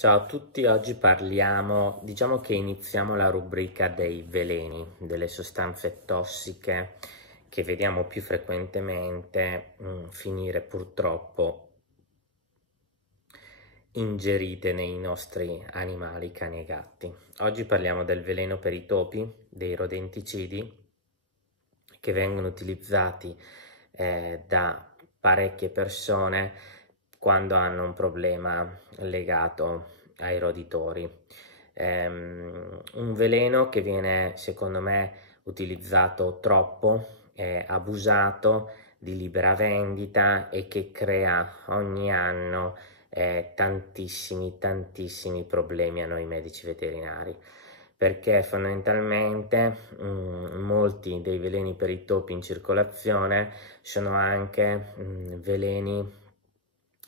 Ciao a tutti, oggi diciamo che iniziamo la rubrica dei veleni, delle sostanze tossiche che vediamo più frequentemente finire purtroppo ingerite nei nostri animali, cani e gatti. Oggi parliamo del veleno per i topi, dei rodenticidi che vengono utilizzati da parecchie persone quando hanno un problema legato ai roditori. Un veleno che viene, secondo me, utilizzato troppo, abusato, di libera vendita e che crea ogni anno tantissimi problemi a noi medici veterinari, perché fondamentalmente molti dei veleni per i topi in circolazione sono anche veleni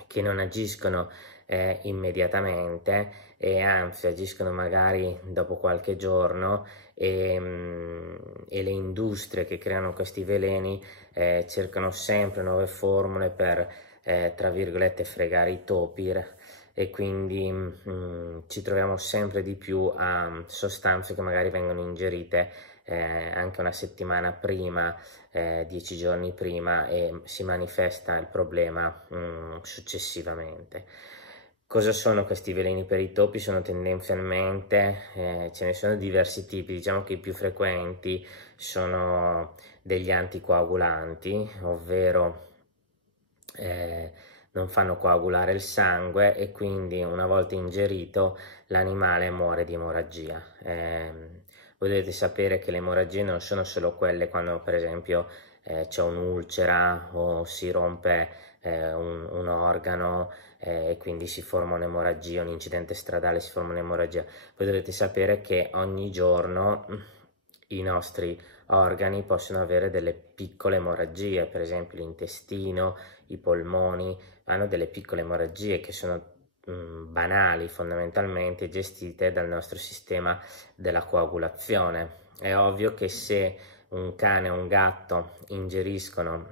che non agiscono immediatamente e anzi agiscono magari dopo qualche giorno e le industrie che creano questi veleni cercano sempre nuove formule per tra virgolette fregare i topi, e quindi ci troviamo sempre di più a sostanze che magari vengono ingerite anche una settimana prima, 10 giorni prima, e si manifesta il problema successivamente. Cosa sono questi veleni per i topi? Sono tendenzialmente, ce ne sono diversi tipi, diciamo che i più frequenti sono degli anticoagulanti, ovvero non fanno coagulare il sangue e quindi una volta ingerito l'animale muore di emorragia. Voi dovete sapere che le emorragie non sono solo quelle quando per esempio c'è un'ulcera o si rompe un organo e quindi si forma un'emorragia, un incidente stradale, si forma un'emorragia. Voi dovete sapere che ogni giorno i nostri organi possono avere delle piccole emorragie, per esempio l'intestino, i polmoni hanno delle piccole emorragie che sono banali, fondamentalmente gestite dal nostro sistema della coagulazione. È ovvio che se un cane o un gatto ingeriscono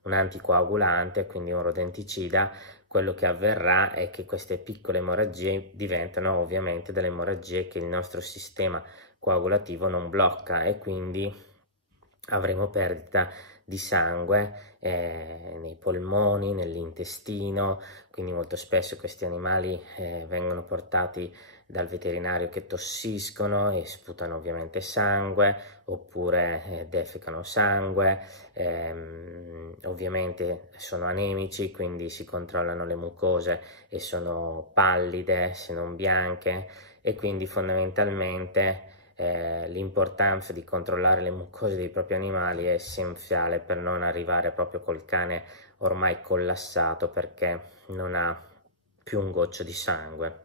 un anticoagulante, quindi un rodenticida, quello che avverrà è che queste piccole emorragie diventano ovviamente delle emorragie che il nostro sistema coagulativo non blocca e quindi avremo perdita di sangue nei polmoni, nell'intestino, quindi molto spesso questi animali vengono portati dal veterinario che tossiscono e sputano ovviamente sangue, oppure defecano sangue, ovviamente sono anemici, quindi si controllano le mucose e sono pallide se non bianche, e quindi fondamentalmente l'importanza di controllare le mucose dei propri animali è essenziale per non arrivare proprio col cane ormai collassato perché non ha più un goccio di sangue.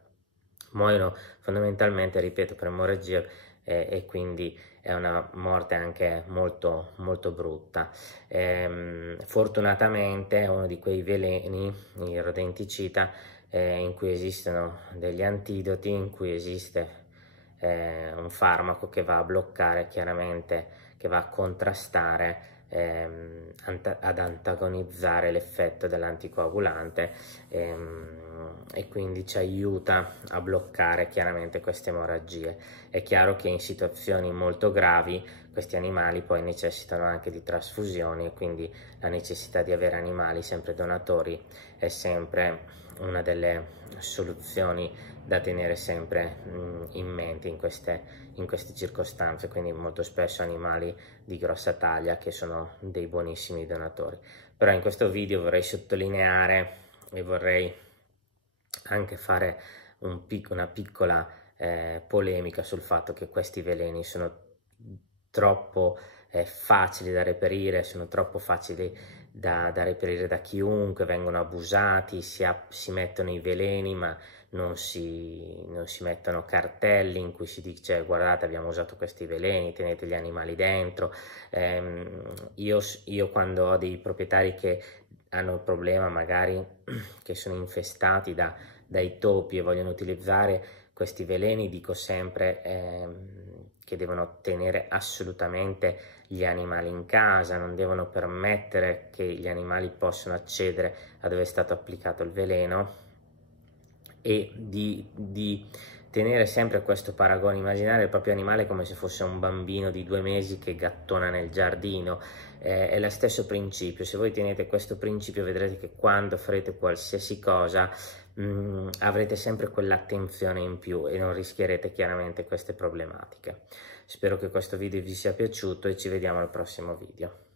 Muoiono fondamentalmente, ripeto, per emorragia e quindi è una morte anche molto brutta. Fortunatamente è uno di quei veleni, il rodenticida, in cui esistono degli antidoti, in cui esiste un farmaco che va a bloccare chiaramente, che va a contrastare, ad antagonizzare l'effetto dell'anticoagulante e quindi ci aiuta a bloccare chiaramente queste emorragie. È chiaro che in situazioni molto gravi questi animali poi necessitano anche di trasfusioni e quindi la necessità di avere animali sempre donatori è sempre una delle soluzioni da tenere sempre in mente in queste circostanze, quindi molto spesso animali di grossa taglia che sono dei buonissimi donatori. Però in questo video vorrei sottolineare e vorrei anche fare una piccola polemica sul fatto che questi veleni sono troppo facili da reperire, sono troppo facili da reperire da chiunque, vengono abusati, si mettono i veleni ma non si mettono cartelli in cui si dice guardate abbiamo usato questi veleni, tenete gli animali dentro. Io quando ho dei proprietari che hanno il problema magari che sono infestati dai topi e vogliono utilizzare questi veleni, dico sempre che devono tenere assolutamente gli animali in casa, non devono permettere che gli animali possano accedere a dove è stato applicato il veleno, e di tenere sempre questo paragone, immaginare il proprio animale come se fosse un bambino di 2 mesi che gattona nel giardino. È lo stesso principio. Se voi tenete questo principio, vedrete che quando farete qualsiasi cosa avrete sempre quell'attenzione in più e non rischierete chiaramente queste problematiche. Spero che questo video vi sia piaciuto e ci vediamo al prossimo video.